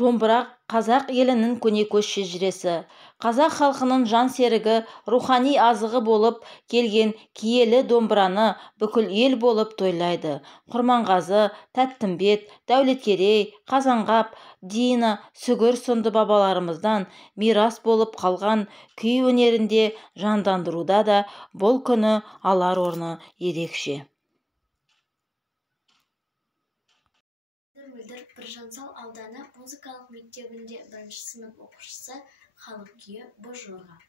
Домбыра қазақ елінің көнекөз шежіресі, қазақ халқының жан серігі, рухани азығы болып келген киелі домбыраны бүкіл ел болып тойлайды. Құрманғазы, Тәттімбет, Дәулеткерей, Қазанғап, Дина, Сүгір сынды бабаларымыздан мирас болып қалған күй өнерінде жандандыруда да бұл күні алар орны ерекше. Мөлдір Біржансал ауданы музыкалық мектебінде бірінші сынып оқушысы, халық күйі «Божорға».